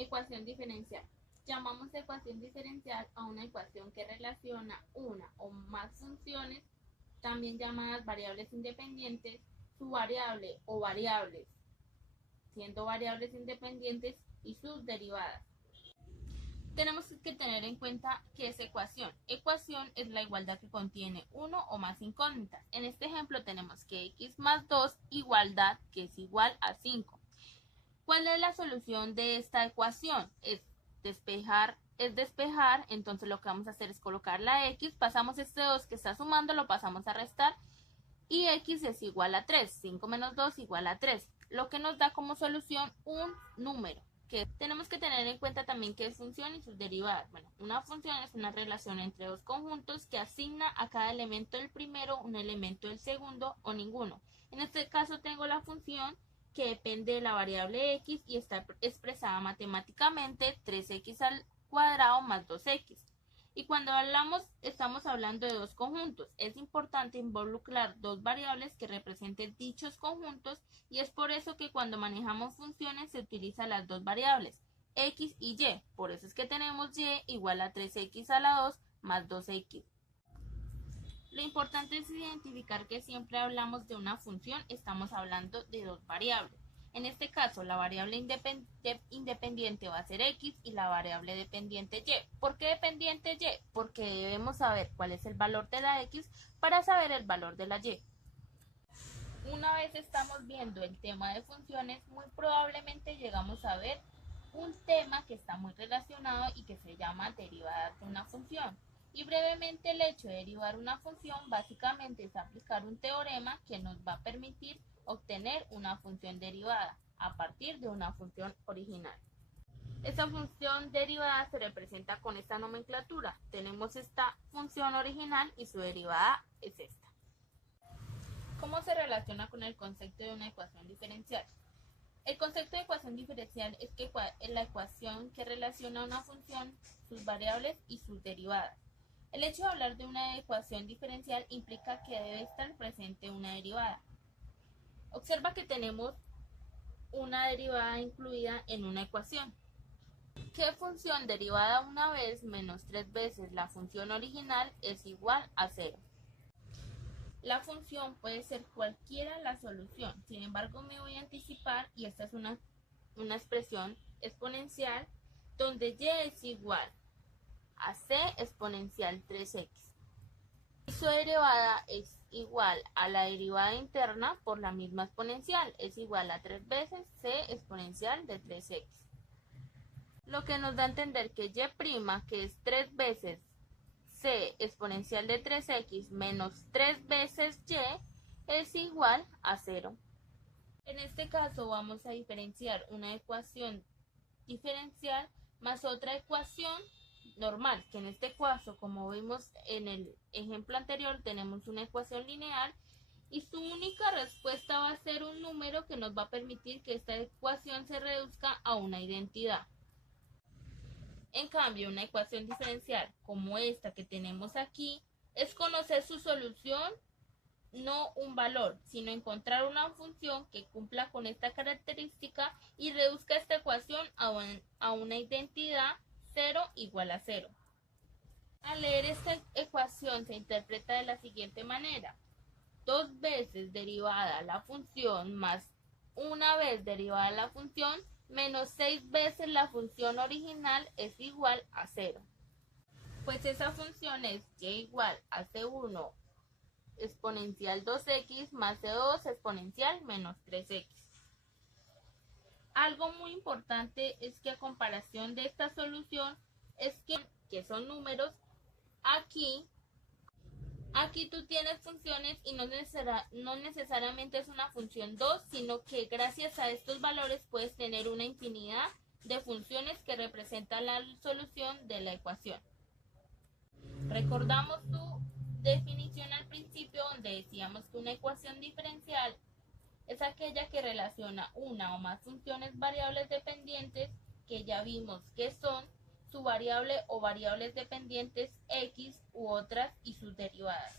Ecuación diferencial. Llamamos ecuación diferencial a una ecuación que relaciona una o más funciones, también llamadas variables independientes, su variable o variables, siendo variables independientes, y sus derivadas. Tenemos que tener en cuenta qué es ecuación. Ecuación es la igualdad que contiene uno o más incógnitas. En este ejemplo tenemos que x más 2 igualdad que es igual a 5. ¿Cuál es la solución de esta ecuación? Es despejar, entonces lo que vamos a hacer es colocar la x, pasamos este 2 que está sumando, lo pasamos a restar, y x es igual a 3, 5 menos 2 igual a 3, lo que nos da como solución un número. Que tenemos que tener en cuenta también qué es función y sus derivadas. Bueno, una función es una relación entre dos conjuntos que asigna a cada elemento del primero un elemento del segundo o ninguno. En este caso tengo la función que depende de la variable x y está expresada matemáticamente 3x al cuadrado más 2x. Y cuando estamos hablando de dos conjuntos. Es importante involucrar dos variables que representen dichos conjuntos, y es por eso que cuando manejamos funciones se utilizan las dos variables, x y y. Por eso es que tenemos y igual a 3x a la 2 más 2x. Lo importante es identificar que siempre hablamos de una función, estamos hablando de dos variables. En este caso, la variable independiente va a ser x y la variable dependiente y. ¿Por qué dependiente y? Porque debemos saber cuál es el valor de la x para saber el valor de la y. Una vez estamos viendo el tema de funciones, muy probablemente llegamos a ver un tema que está muy relacionado y que se llama derivadas de una función. Y brevemente, el hecho de derivar una función básicamente es aplicar un teorema que nos va a permitir obtener una función derivada a partir de una función original. Esta función derivada se representa con esta nomenclatura. Tenemos esta función original y su derivada es esta. ¿Cómo se relaciona con el concepto de una ecuación diferencial? El concepto de ecuación diferencial es que la ecuación que relaciona una función, sus variables y sus derivadas. El hecho de hablar de una ecuación diferencial implica que debe estar presente una derivada. Observa que tenemos una derivada incluida en una ecuación. ¿Qué función derivada una vez menos 3 veces la función original es igual a 0? La función puede ser cualquiera la solución, sin embargo me voy a anticipar y esta es una expresión exponencial donde y es igual a c exponencial 3x. Y su derivada es igual a la derivada interna por la misma exponencial, es igual a 3 veces c exponencial de 3x. Lo que nos da a entender que y', que es 3 veces c exponencial de 3x menos 3 veces y, es igual a 0. En este caso vamos a diferenciar una ecuación diferencial más otra ecuación normal, que en este caso, como vimos en el ejemplo anterior, tenemos una ecuación lineal y su única respuesta va a ser un número que nos va a permitir que esta ecuación se reduzca a una identidad. En cambio, una ecuación diferencial como esta que tenemos aquí es conocer su solución, no un valor, sino encontrar una función que cumpla con esta característica y reduzca esta ecuación a una identidad 0 igual a 0. Al leer esta ecuación se interpreta de la siguiente manera: 2 veces derivada la función más una vez derivada la función menos 6 veces la función original es igual a 0. Pues esa función es y igual a c1 exponencial 2x más c2 exponencial menos 3x. Algo muy importante es que a comparación de esta solución es que son números, aquí tú tienes funciones y no necesariamente es una función 2, sino que gracias a estos valores puedes tener una infinidad de funciones que representan la solución de la ecuación. Recordamos su definición al principio, donde decíamos que una ecuación diferencial es aquella que relaciona una o más funciones variables dependientes que ya vimos que son su variable o variables dependientes x u otras y sus derivadas.